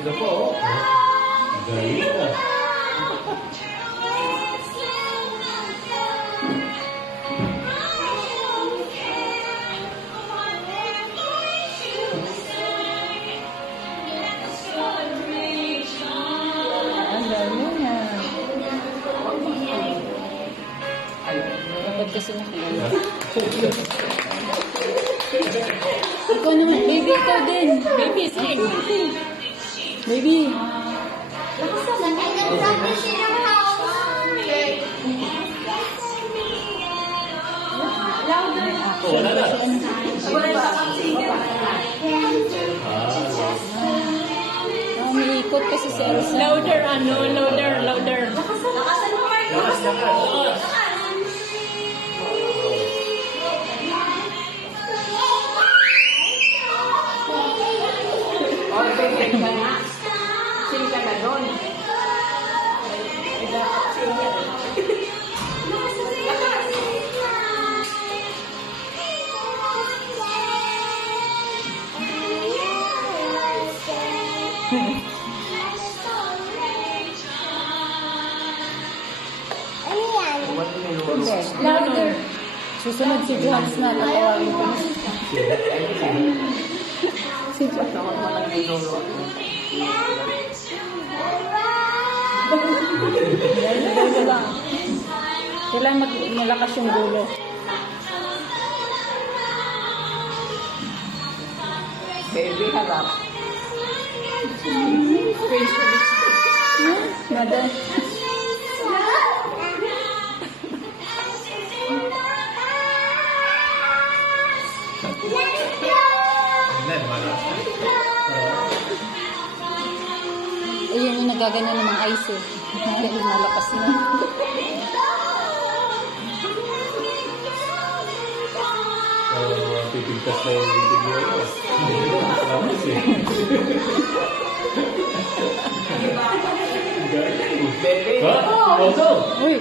Ganda po, oh. Galing ah. Ang dami na. Dapat kasi nakilala. Ikaw naman, baby, ikaw din. Baby, sing. Baby. Oh, wala na. Umiikot kasi si Elsa. Louder, louder. Lakas. Sing ka na doon. Louder. Susunod si Johannes na. Tatawagin ko na. Si Johannes. Dahil lang. Kailangan malakas yung gulo. Baby, harap. Madal. Ayun yung nagagana ng mga ice eh. Dahil malakas na. Pipintas na yung video. Tapos eh. Baby. Ha? Oh, Uy!